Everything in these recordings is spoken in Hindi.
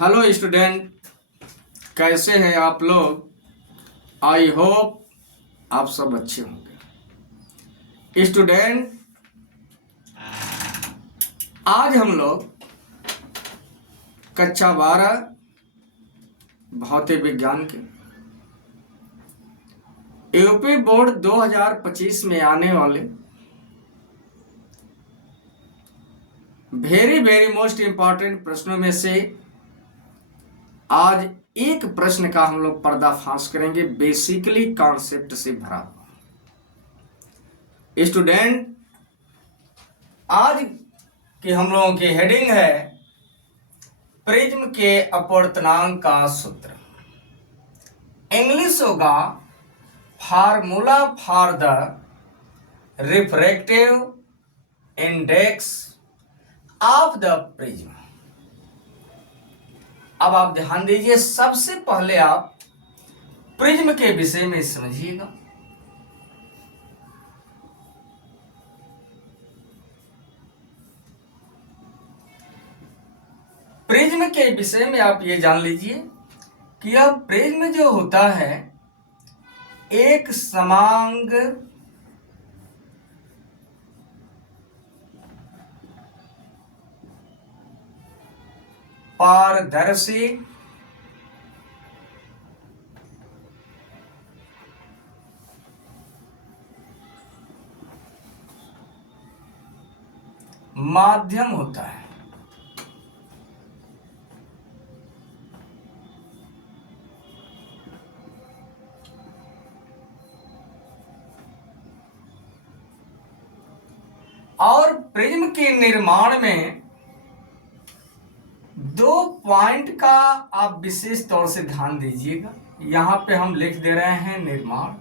हेलो स्टूडेंट, कैसे हैं आप लोग। आई होप आप सब अच्छे होंगे। स्टूडेंट, आज हम लोग कक्षा 12 भौतिक विज्ञान के यूपी बोर्ड 2025 में आने वाले वेरी मोस्ट इंपॉर्टेंट प्रश्नों में से आज एक प्रश्न का हम लोग पर्दाफाश करेंगे, बेसिकली कॉन्सेप्ट से भरा हुआ। स्टूडेंट, आज की हम लोगों की हेडिंग है प्रिज्म के अपवर्तनांक का सूत्र। इंग्लिश होगा formula for the refractive index of the prism. अब आप ध्यान दीजिए, सबसे पहले आप प्रिज्म के विषय में समझिएगा। प्रिज्म के विषय में आप ये जान लीजिए कि यह प्रिज्म जो होता है एक समांग पारदर्शी माध्यम होता है। और प्रिज्म के निर्माण में दो पॉइंट का आप विशेष तौर से ध्यान दीजिएगा। यहां पे हम लिख दे रहे हैं निर्माण।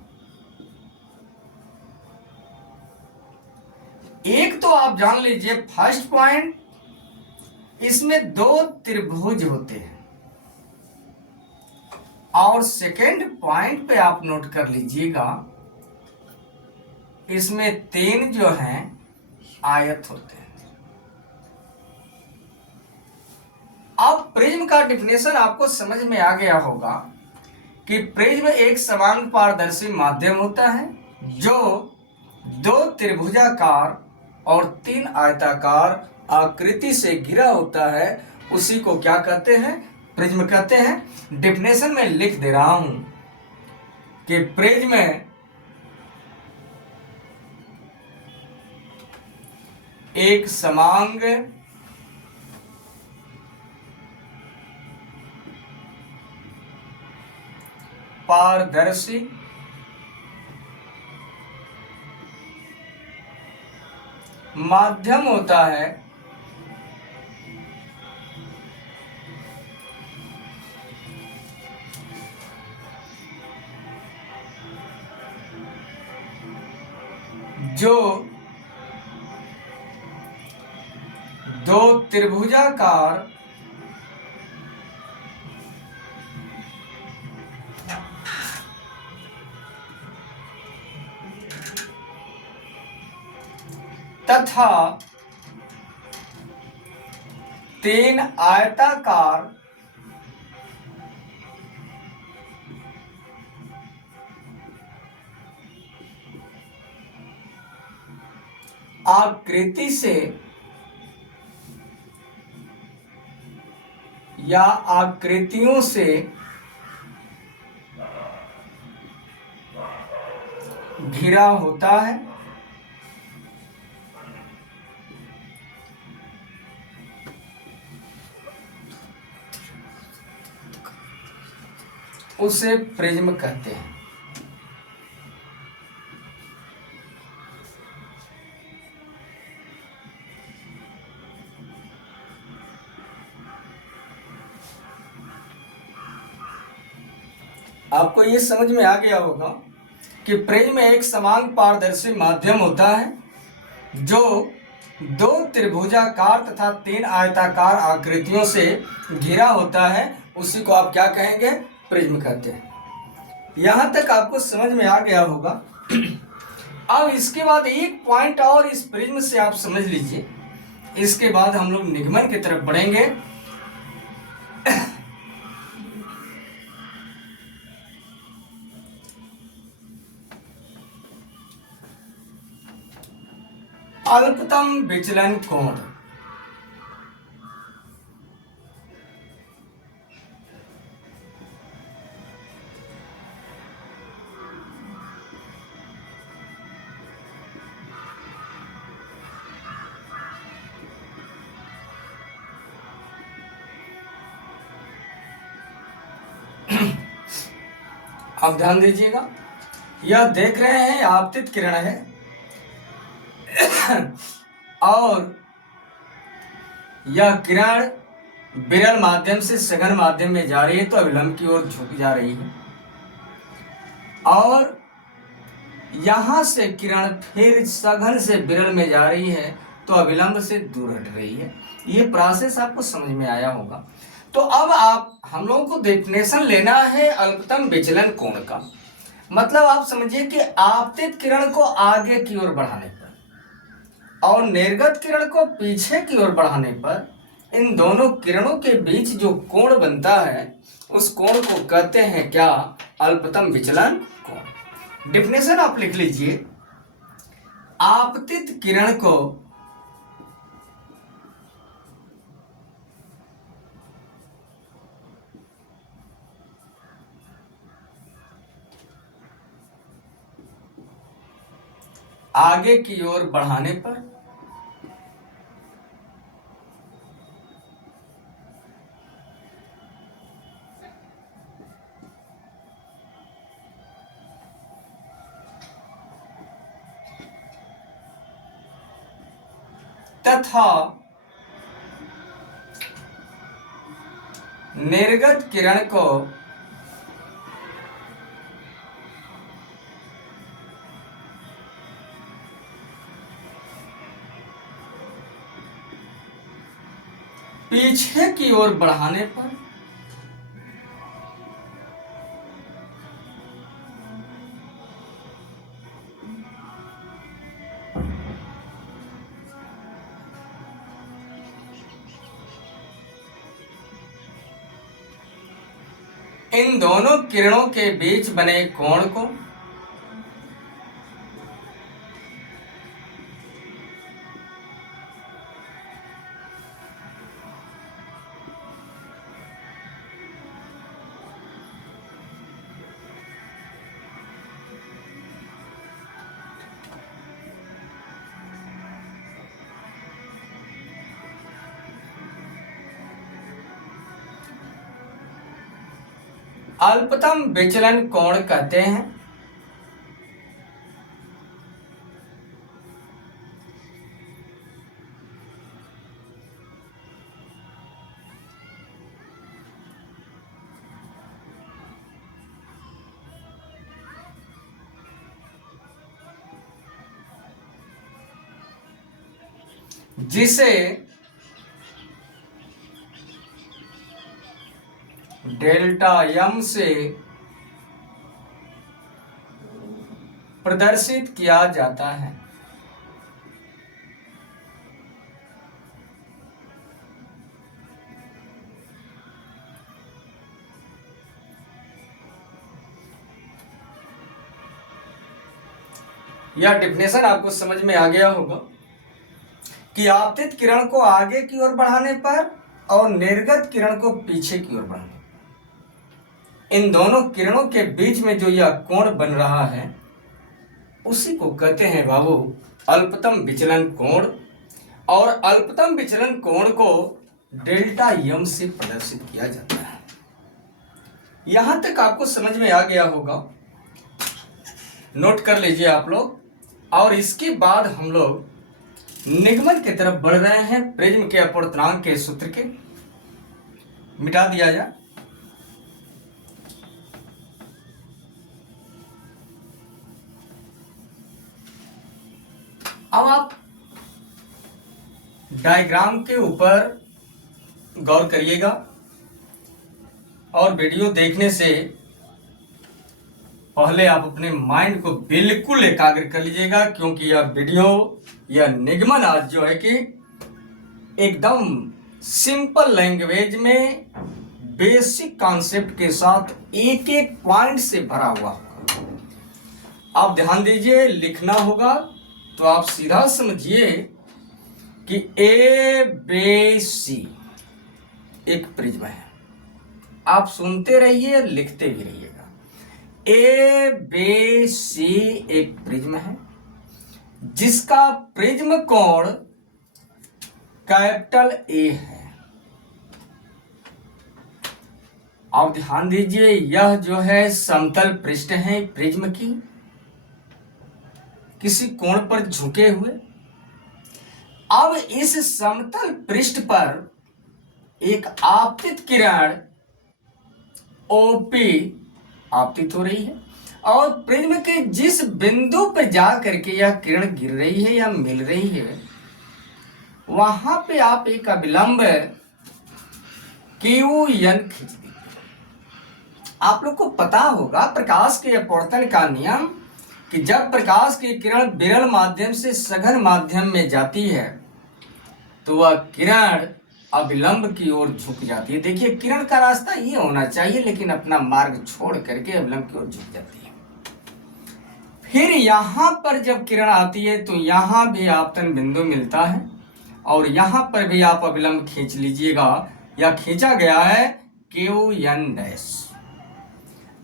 एक तो आप जान लीजिए फर्स्ट पॉइंट, इसमें दो त्रिभुज होते हैं। और सेकंड पॉइंट पे आप नोट कर लीजिएगा, इसमें तीन जो हैं आयत होते हैं। अब प्रिज्म का डिफिनेशन आपको समझ में आ गया होगा कि प्रिज्म एक समांग पारदर्शी माध्यम होता है जो दो त्रिभुजाकार और तीन आयताकार आकृति से घिरा होता है। उसी को क्या कहते हैं? प्रिज्म कहते हैं। डिफिनेशन में लिख दे रहा हूं कि प्रिज्म एक समांग पारदर्शी माध्यम होता है जो दो त्रिभुजाकार तथा तीन आयताकार आकृति से या आकृतियों से घिरा होता है। उसे प्रिज्म कहते हैं। आपको ये समझ में आ गया होगा कि प्रिज्म एक समांग पारदर्शी माध्यम होता है जो दो त्रिभुजाकार तथा तीन आयताकार आकृतियों से घिरा होता है। उसी को आप क्या कहेंगे? प्रिज्म कहते हैं। यहां तक आपको समझ में आ गया होगा। अब इसके बाद एक पॉइंट और इस प्रिज्म से आप समझ लीजिए। इसके बाद हम लोग निगमन की तरफ बढ़ेंगे। अल्पतम विचलन कोण। अब ध्यान दीजिएगा, यह देख रहे हैं आपतित किरण है और यह किरण विरल माध्यम से सघन माध्यम में जा रही है तो अविलंब की ओर झुक जा रही है, और यहां से किरण फिर सघन से विरल में जा रही है तो अविलंब से दूर हट रही है। ये प्रोसेस आपको समझ में आया होगा। तो अब हम लोगों को डेफिनेशन लेना है अल्पतम विचलन कोण का। मतलब आप समझिए कि आपतित किरण को आगे की ओर बढ़ाने पर और निर्गत किरण को पीछे की ओर बढ़ाने पर इन दोनों किरणों के बीच जो कोण बनता है उस कोण को कहते हैं क्या? अल्पतम विचलन कोण। डेफिनेशन आप लिख लीजिए, आपतित किरण को आगे की ओर बढ़ाने पर तथा निर्गत किरण को पीछे की ओर बढ़ाने पर इन दोनों किरणों के बीच बने कोण को अल्पतम विचलन कोण कहते हैं। जिसे डेल्टा एम से प्रदर्शित किया जाता है। यह डेफिनेशन आपको समझ में आ गया होगा कि आपतित किरण को आगे की ओर बढ़ाने पर और निर्गत किरण को पीछे की ओर बढ़ाने पर इन दोनों किरणों के बीच में जो यह कोण बन रहा है उसी को कहते हैं बाबू अल्पतम विचलन कोण। और अल्पतम विचलन कोण को डेल्टा एम से प्रदर्शित किया जाता है। यहां तक आपको समझ में आ गया होगा, नोट कर लीजिए आप लोग। और इसके बाद हम लोग निगमन की तरफ बढ़ रहे हैं। प्रिज्म के अपवर्तनांक के सूत्र के मिटा दिया जाए। अब आप डायग्राम के ऊपर गौर करिएगा और वीडियो देखने से पहले आप अपने माइंड को बिल्कुल एकाग्र कर लीजिएगा, क्योंकि यह वीडियो यह निगमन आज जो है कि एकदम सिंपल लैंग्वेज में बेसिक कॉन्सेप्ट के साथ एक एक पॉइंट से भरा हुआ होगा। आप ध्यान दीजिए, लिखना होगा तो आप सीधा समझिए कि ए बी सी एक प्रिज्म है। आप सुनते रहिए, लिखते भी रहिएगा। ए बी सी एक प्रिज्म है जिसका प्रिज्म कोण कैपिटल ए है। अब ध्यान दीजिए, यह जो है समतल पृष्ठ है प्रिज्म की, किसी कोण पर झुके हुए। अब इस समतल पृष्ठ पर एक आपतित किरण ओपी आपतित हो रही है और प्रिज्म के जिस बिंदु पर जा करके यह किरण गिर रही है या मिल रही है, वहां पे आप एक अभिलंब QN खींच दीजिए। आप लोग को पता होगा प्रकाश के अपवर्तन का नियम, कि जब प्रकाश की किरण विरल माध्यम से सघन माध्यम में जाती है तो वह किरण अभिलंब की ओर झुक जाती है। देखिए, किरण का रास्ता ये होना चाहिए, लेकिन अपना मार्ग छोड़ करके अभिलंब की ओर झुक जाती है। फिर यहाँ पर जब किरण आती है तो यहाँ भी आपतन बिंदु मिलता है और यहाँ पर भी आप अभिलंब खींच लीजिएगा, या खींचा गया है QN डैश।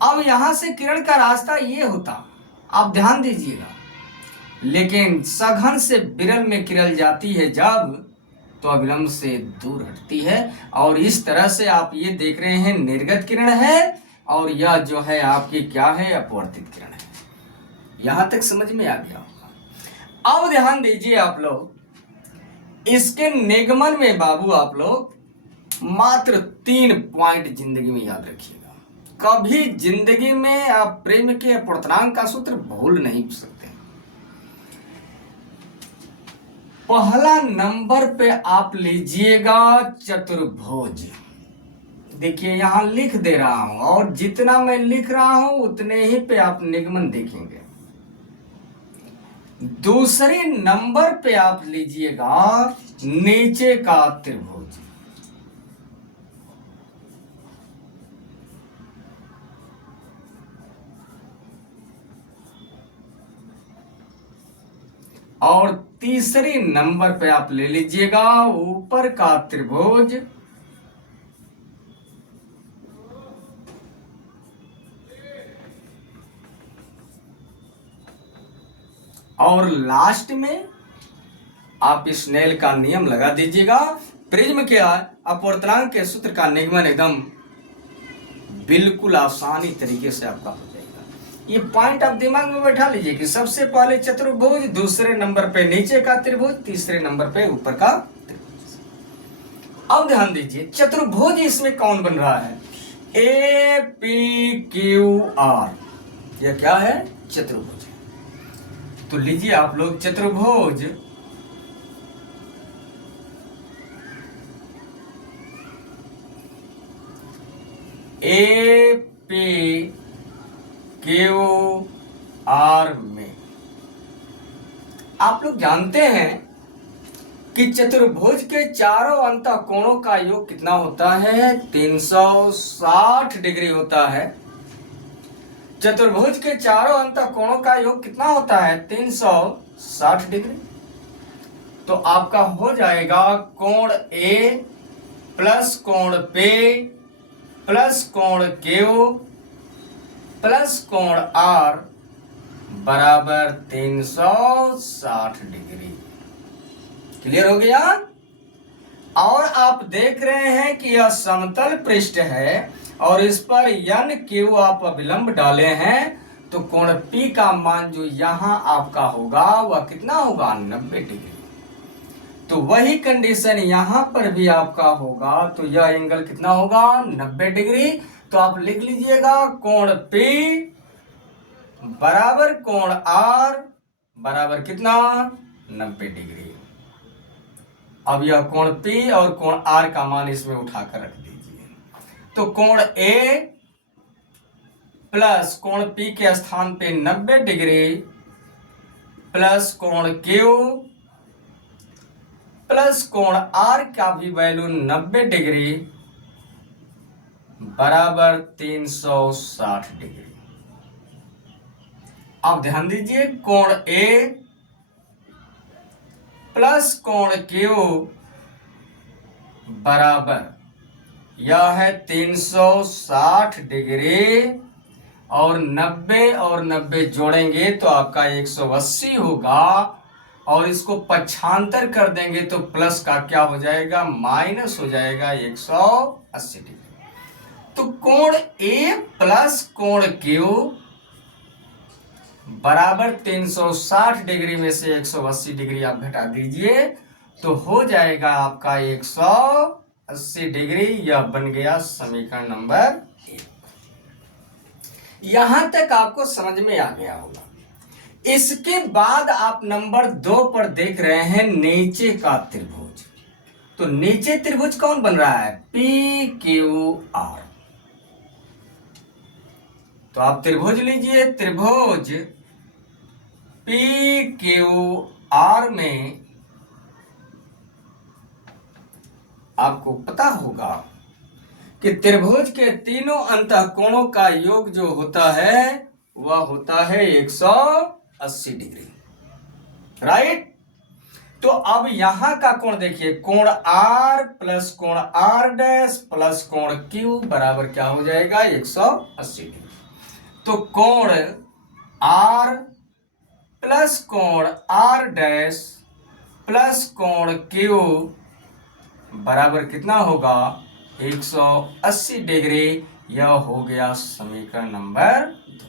अब यहाँ से किरण का रास्ता ये होता, आप ध्यान दीजिएगा, लेकिन सघन से विरल में किरण जाती है जब, तो अभिलंब से दूर हटती है और इस तरह से आप ये देख रहे हैं निर्गत किरण है और यह जो है आपकी क्या है, अपवर्तित किरण है। यहां तक समझ में आ गया होगा। अब ध्यान दीजिए आप लोग, इसके निगमन में बाबू आप लोग मात्र 3 पॉइंट जिंदगी में याद रखिएगा। कभी जिंदगी में आप प्रेम के अपवर्तनांक का सूत्र भूल नहीं सकते। पहला नंबर पे आप लीजिएगा चतुर्भुज। देखिए, यहां लिख दे रहा हूं और जितना मैं लिख रहा हूं उतने ही पे आप निगमन देखेंगे। दूसरे नंबर पे आप लीजिएगा नीचे का त्रिभुज। और तीसरे नंबर पे आप ले लीजिएगा ऊपर का त्रिभुज। और लास्ट में आप स्नेल का नियम लगा दीजिएगा। प्रिज्म के अपवर्तनांक के सूत्र का निगमन एकदम बिल्कुल आसानी तरीके से आपका हो जाएगा। ये पॉइंट आप दिमाग में बैठा लीजिए कि सबसे पहले चतुर्भुज, दूसरे नंबर पे नीचे का त्रिभुज, तीसरे नंबर पे ऊपर का त्रिभुज। अब ध्यान दीजिए, चतुर्भुज इसमें कौन बन रहा है, APQR। यह क्या है, चतुर्भुज। तो लीजिए आप लोग चतुर्भुज APQR में आप लोग जानते हैं कि चतुर्भुज के चारों अंत कोणों का योग कितना होता है, 360 डिग्री होता है। चतुर्भुज के चारों अंत कोणों का योग कितना होता है, 360 डिग्री। तो आपका हो जाएगा कोण A प्लस कोण P प्लस कोण Q प्लस कोण R बराबर 360 डिग्री। क्लियर हो गया। और आप देख रहे हैं कि यह समतल पृष्ठ है और इस पर NQ आप अभिलंब डाले हैं, तो कोण P का मान जो यहां आपका होगा वह कितना होगा, 90 डिग्री। तो वही कंडीशन यहां पर भी आपका होगा, तो यह एंगल कितना होगा, 90 डिग्री। तो आप लिख लीजिएगा कोण P बराबर कोण R बराबर कितना, 90 डिग्री। अब यह कोण P और कोण R का मान इसमें उठाकर रख दीजिए। तो कोण A प्लस कोण P के स्थान पे 90 डिग्री प्लस कोण Q प्लस कोण R का भी वैल्यू 90 डिग्री बराबर 360 डिग्री। अब ध्यान दीजिए, कोण A प्लस कोण Q बराबर, यह है 360 डिग्री, और 90 और 90 जोड़ेंगे तो आपका 180 होगा, और इसको पक्षांतर कर देंगे तो प्लस का क्या हो जाएगा, माइनस हो जाएगा 180 डिग्री। तो कोण A प्लस कोण Q बराबर 360 डिग्री में से 180 डिग्री आप घटा दीजिए तो हो जाएगा आपका 180 डिग्री। यह बन गया समीकरण नंबर 1। यहां तक आपको समझ में आ गया होगा। इसके बाद आप नंबर 2 पर देख रहे हैं नीचे का त्रिभुज। तो नीचे त्रिभुज कौन बन रहा है, PQR। तो आप त्रिभुज लीजिए, त्रिभुज PQR में आपको पता होगा कि त्रिभुज के तीनों अंतःकोणों का योग जो होता है वह होता है 180 डिग्री, राइट। तो अब यहां का कोण देखिए, कोण R प्लस कोण R डैश प्लस कोण Q बराबर क्या हो जाएगा, 180 डिग्री। तो कोण R प्लस कोण R डैश प्लस कोण Q बराबर कितना होगा, 180 डिग्री। यह हो गया समीकरण नंबर 2।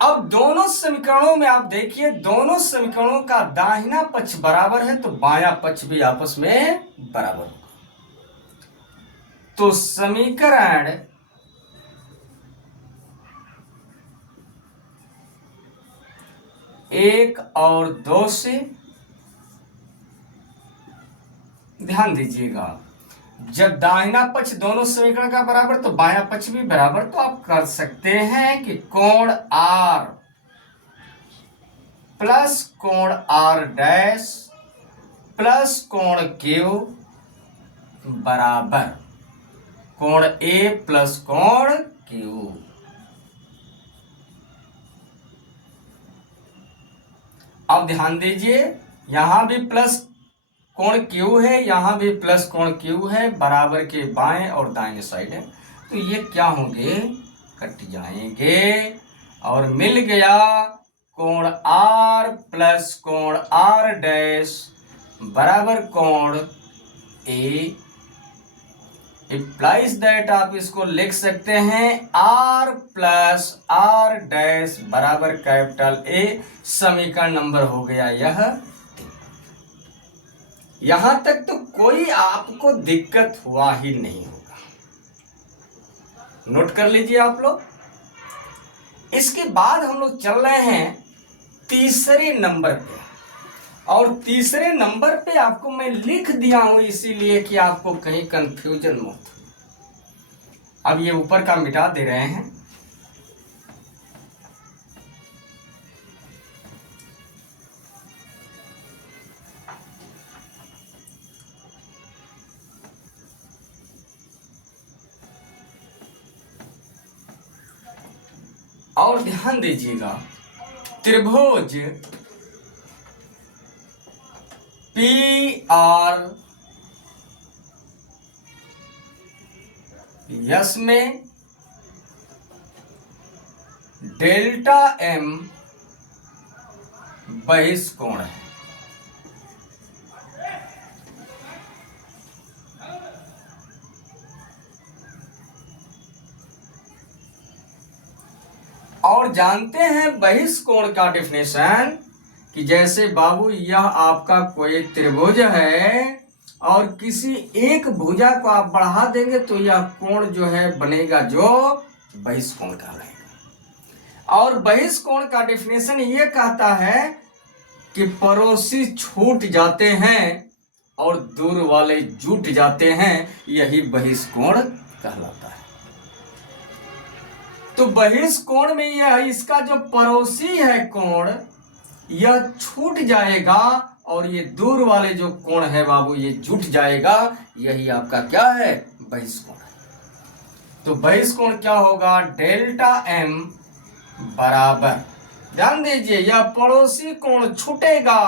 अब दोनों समीकरणों में आप देखिए, दोनों समीकरणों का दाहिना पक्ष बराबर है तो बायां पक्ष भी आपस में बराबर होगा। तो समीकरण एक और 2 से ध्यान दीजिएगा, जब दाहिना पक्ष दोनों समीकरण का बराबर तो बायां पक्ष भी बराबर, तो आप कर सकते हैं कि कोण R प्लस कोण R डैश प्लस कोण Q बराबर कोण A प्लस कोण Q। अब ध्यान दीजिए, यहां भी प्लस कोण Q है, यहां भी प्लस कोण Q है, बराबर के बाएं और दाहिने साइड है। तो ये क्या होंगे, कट जाएंगे और मिल गया कोण R प्लस कोण R डैश बराबर कोण A। इम्प्लाइज दैट आप इसको लिख सकते हैं R प्लस R डैश बराबर कैपिटल A। समीकरण नंबर हो गया यह। यहां तक तो कोई आपको दिक्कत हुआ ही नहीं होगा, नोट कर लीजिए आप लोग। इसके बाद हम लोग चल रहे हैं तीसरे नंबर पे, और तीसरे नंबर पे आपको मैं लिख दिया हूं इसीलिए कि आपको कहीं कंफ्यूजन मत हो। अब ये ऊपर का मिटा दे रहे हैं। और ध्यान दीजिएगा, त्रिभुज PR यस में डेल्टा M बहिष्कोण है। और जानते हैं बहिष्कोण का डेफिनेशन कि जैसे बाबू यह आपका कोई त्रिभुज है और किसी एक भुजा को आप बढ़ा देंगे तो यह कोण जो है बनेगा जो बहिष्कोण कहलाएगा। और बहिष्कोण का डेफिनेशन ये कहता है कि पड़ोसी छूट जाते हैं और दूर वाले जुट जाते हैं, यही बहिष्कोण कहलाता है। तो बहिष्कोण में यह इसका जो पड़ोसी है कोण यह छूट जाएगा और ये दूर वाले जो कोण है बाबू ये जुट जाएगा, यही आपका क्या है, बहिष्कोण है। तो बहिष्कोण क्या होगा, डेल्टा M बराबर, ध्यान दीजिए, यह पड़ोसी कोण छूटेगा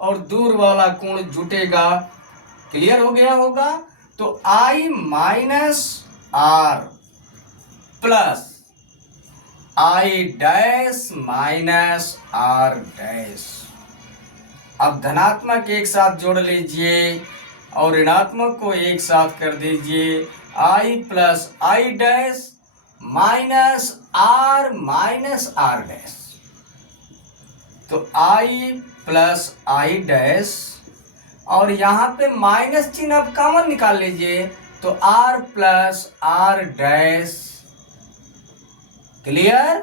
और दूर वाला कोण जुटेगा। क्लियर हो गया होगा। तो I minus R plus I dash minus R dash. अब धनात्मक एक साथ जोड़ लीजिए और ऋणात्मक को एक साथ कर दीजिए। I plus I dash minus R dash. तो I प्लस आई डैश और यहाँ पे माइनस चिन्ह अब कॉमन निकाल लीजिए तो R plus R dash. Clear.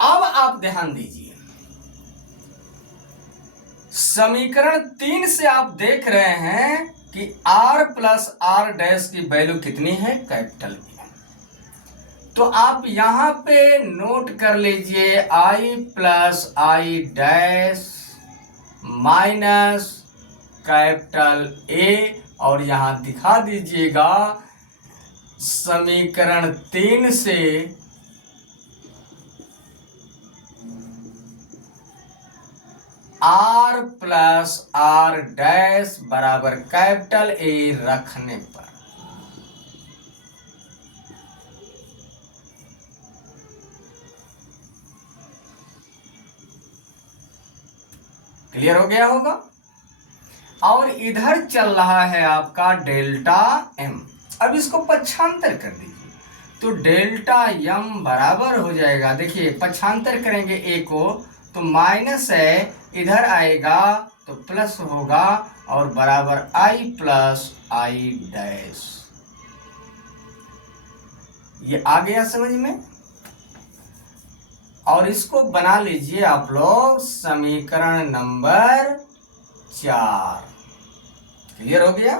अब आप ध्यान दीजिए, समीकरण 3 से आप देख रहे हैं कि R प्लस आर डैश की वैल्यू कितनी है, कैपिटल E। तो आप यहां पे नोट कर लीजिए I plus I dash minus capital A और यहां दिखा दीजिएगा समीकरण 3 से R प्लस आर डैश बराबर कैपिटल A रखने पर क्लियर हो गया होगा। और इधर चल रहा है आपका डेल्टा M। अब इसको पक्षांतर कर दीजिए तो डेल्टा M बराबर हो जाएगा, देखिए पक्षांतर करेंगे A को तो माइनस है, इधर आएगा तो प्लस होगा और बराबर I प्लस आई डैश। ये आ गया समझ में। और इसको बना लीजिए आप लोग समीकरण नंबर 4। क्लियर हो गया।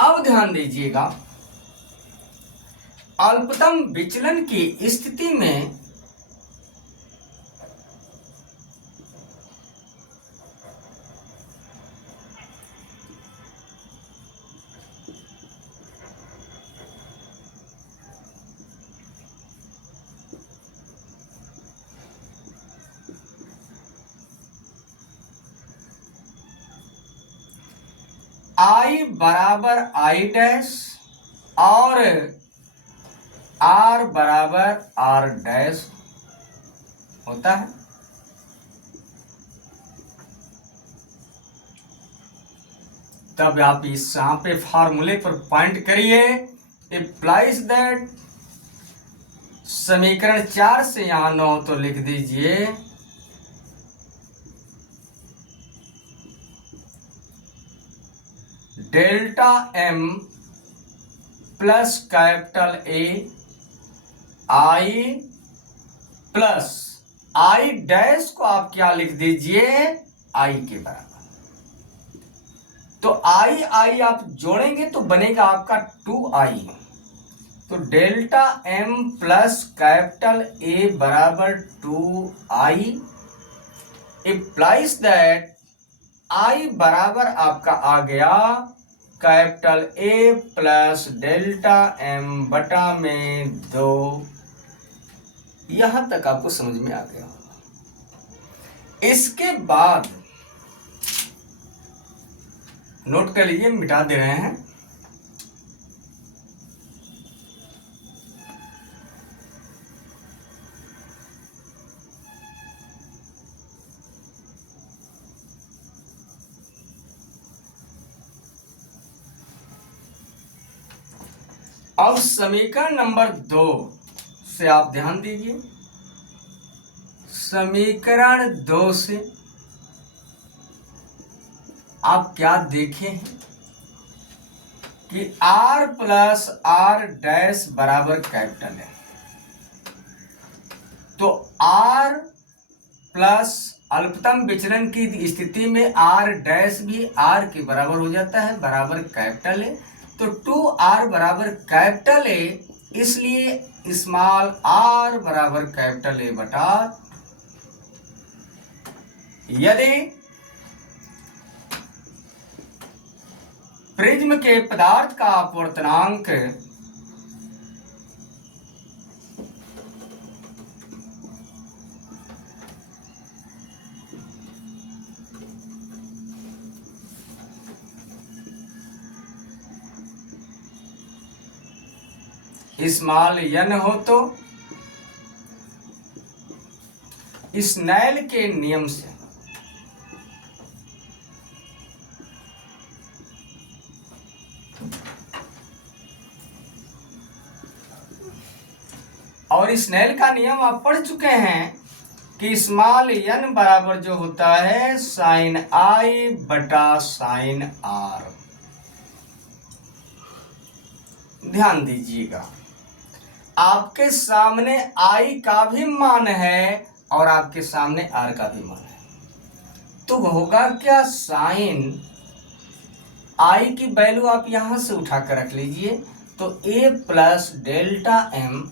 अब ध्यान दीजिएगा, अल्पतम विचलन की स्थिति में I बराबर आई डैश और R बराबर आर डैश होता है। तब आप इस यहाँ पे फार्मूले पर पॉइंट करिए, इम्प्लाइज दैट समीकरण 4 से यहां 9 तो लिख दीजिए delta M plus capital A I plus I dash को आप क्या लिख दीजिए, I के बराबर। तो आई आप जोड़ेंगे तो बनेगा आपका 2I। तो delta M plus capital A बराबर 2I इम्प्लाइज दैट I बराबर आपका आ गया capital A plus delta M बटा में 2। यहां तक आपको समझ में आ गया। इसके बाद नोट कर लीजिए, मिटा दे रहे हैं। अब समीकरण नंबर 2 से आप ध्यान दीजिए, समीकरण 2 से आप क्या देखें कि R प्लस आर डैश बराबर कैपिटल है। तो R प्लस अल्पतम विचलन की स्थिति में R डैश भी R के बराबर हो जाता है, बराबर कैपिटल है। तो 2R बराबर कैपिटल A, इसलिए स्मॉल r बराबर कैपिटल A बटा। यदि प्रिज्म के पदार्थ का अपवर्तनांक स्मॉल n हो तो स्नेल के नियम से और स्नेल का नियम आप पढ़ चुके हैं कि स्मॉल n बराबर जो होता है साइन आई बटा साइन आर। ध्यान दीजिएगा, आपके सामने आई का भी मान है और आपके सामने आर का भी मान है, तो होगा क्या, साइन आई की वैल्यू आप यहां से उठा कर रख लीजिए, तो a प्लस डेल्टा m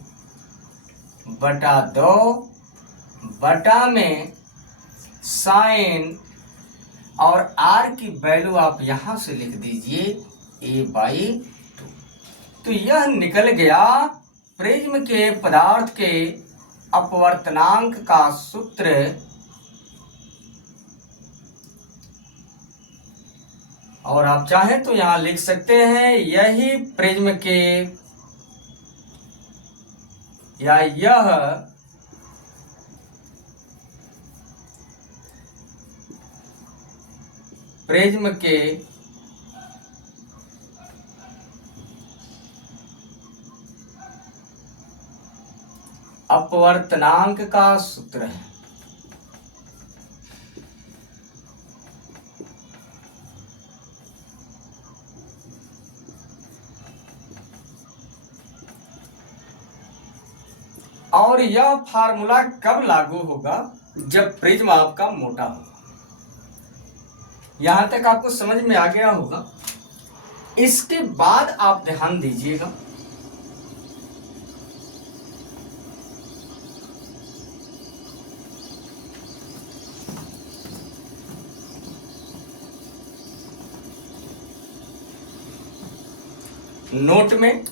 बटा 2 बटा में साइन और r की वैल्यू आप यहां से लिख दीजिए a/2। तो यह निकल गया प्रिज्म के पदार्थ के अपवर्तनांक का सूत्र। और आप चाहें तो यहां लिख सकते हैं यही प्रिज्म के या यह प्रिज्म के अपवर्तनांक का सूत्र है। और यह फार्मूला कब लागू होगा, जब प्रिज्म आपका मोटा होगा। यहां तक आपको समझ में आ गया होगा। इसके बाद आप ध्यान दीजिएगा, नोट में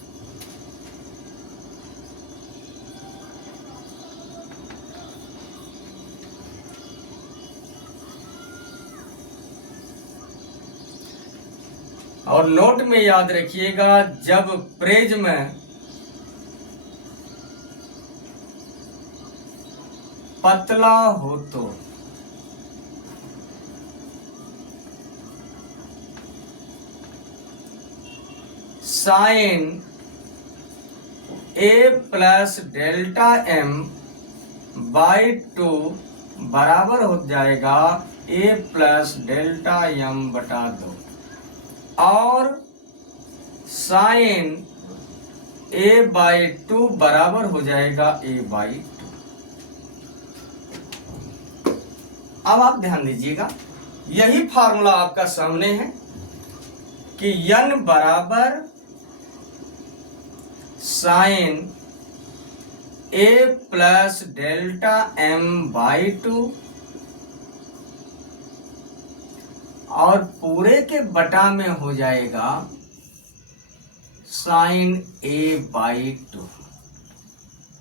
और नोट में याद रखिएगा, जब प्रिज्म पतला हो तो sine a plus delta m by 2 बराबर हो जाएगा a प्लस डेल्टा m बटा 2 और साइन a/2 बराबर हो जाएगा a/2। अब आप ध्यान दीजिएगा, यही फार्मूला आपका सामने है कि n बराबर sign a plus delta m/2 और पूरे के बटा में हो जाएगा साइन a/2।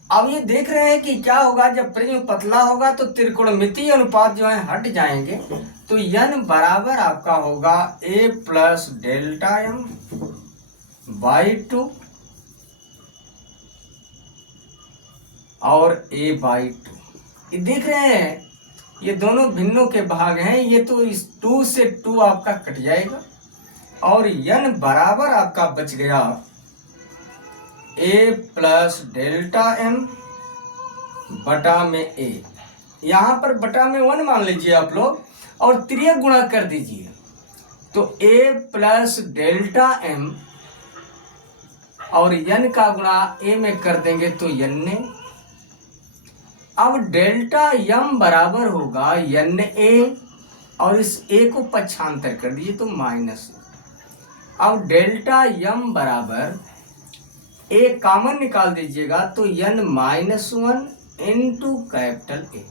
अब ये देख रहे हैं कि क्या होगा, जब प्रिज्म पतला होगा तो त्रिकोणमितीय अनुपात जो है हट जाएंगे, तो n बराबर आपका होगा a प्लस डेल्टा m/2 और a/2। ये देख रहे हैं, ये दोनों भिन्नों के भाग हैं, ये तो इस 2 से 2 आपका कट जाएगा और n बराबर आपका बच गया a प्लस डेल्टा m बटा में a। यहां पर बटा में 1 मान लीजिए आप लोग और त्रियक गुणा कर दीजिए, तो a प्लस डेल्टा m और n का गुणा a में कर देंगे तो n। अब डेल्टा m बराबर होगा na और इस a को पक्षांतर कर दीजिए तो माइनस। अब डेल्टा m बराबर a कॉमन निकाल दीजिएगा तो n-1 इंटू कैपिटल A।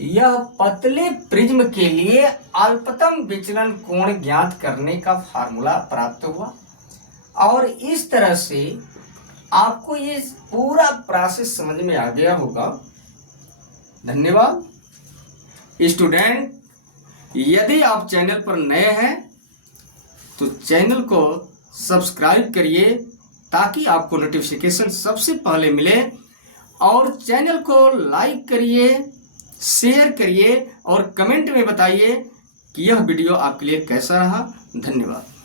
यह पतले प्रिज्म के लिए अल्पतम विचलन कोण ज्ञात करने का फार्मूला प्राप्त हुआ और इस तरह से आपको ये पूरा प्रोसेस समझ में आ गया होगा। धन्यवाद स्टूडेंट। यदि आप चैनल पर नए हैं तो चैनल को सब्सक्राइब करिए ताकि आपको नोटिफिकेशन सबसे पहले मिले। और चैनल को लाइक करिए, शेयर करिए और कमेंट में बताइए कि यह वीडियो आपके लिए कैसा रहा। धन्यवाद।